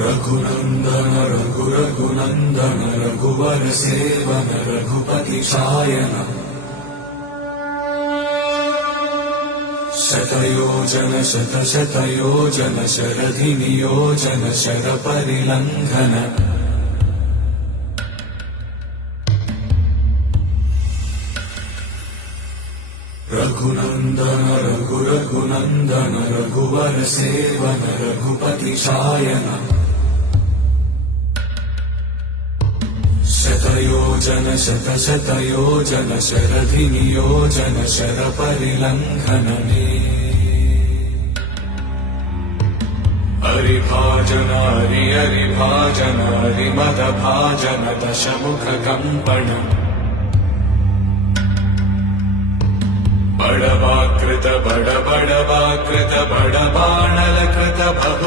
रघुनन्दन रघुरघुनन्दन रघुवर सेवन रघुपति शायन शतयोजन शतशतयोजन शरधि नियोजन शरपरिलङ्घन रघुनन्दन रघुरघुनन्दन रघुवर सेवन रघुपति शायन शतयोजन शतशतयोजन शरधि नियोजन शरपरिलङ्घनने हरिभाजन हरिभाजन हरिमदभाजन दशमुखकम्पण बड़वाकृत बड़वाकृत बड़बाणलकृत बहु